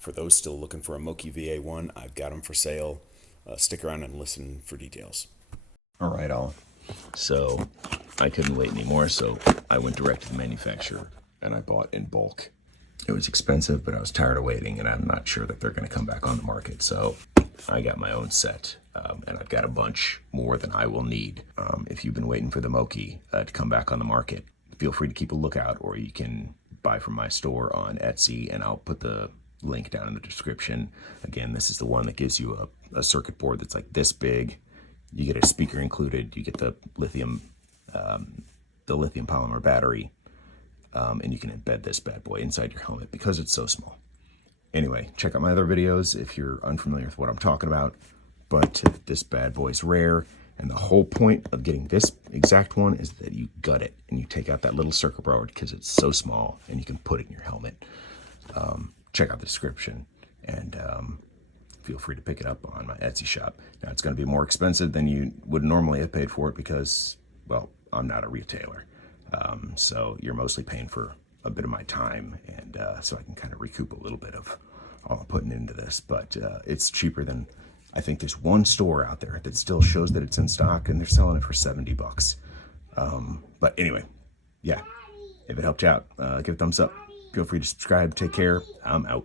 For those still looking for a Moukey VA-1, I've got them for sale. Stick around and listen for details. All right, all. So I couldn't wait anymore, so I went direct to the manufacturer and I bought in bulk. It was expensive, but I was tired of waiting, and I'm not sure that they're going to come back on the market. So I got my own set, and I've got a bunch more than I will need. If you've been waiting for the Moukey to come back on the market, feel free to keep a lookout, or you can buy from my store on Etsy, and I'll put the link down in the description. Again, this is the one that gives you a circuit board that's like this big. You get a speaker included. You get the lithium polymer battery. And you can embed this bad boy inside your helmet because it's so small. Anyway, check out my other videos if you're unfamiliar with what I'm talking about. But this bad boy's rare, and the whole point of getting this exact one is that you gut it and you take out that little circuit board because it's so small, and you can put it in your helmet. Check out the description, and feel free to pick it up on my Etsy shop. Now, it's going to be more expensive than you would normally have paid for it because, well, I'm not a retailer. So you're mostly paying for a bit of my time, and so I can kind of recoup a little bit of all I'm putting into this. But it's cheaper than, I think there's one store out there that still shows that it's in stock, and they're selling it for 70 bucks. But anyway, yeah, if it helped you out, give it a thumbs up. Feel free to subscribe. Take care. I'm out.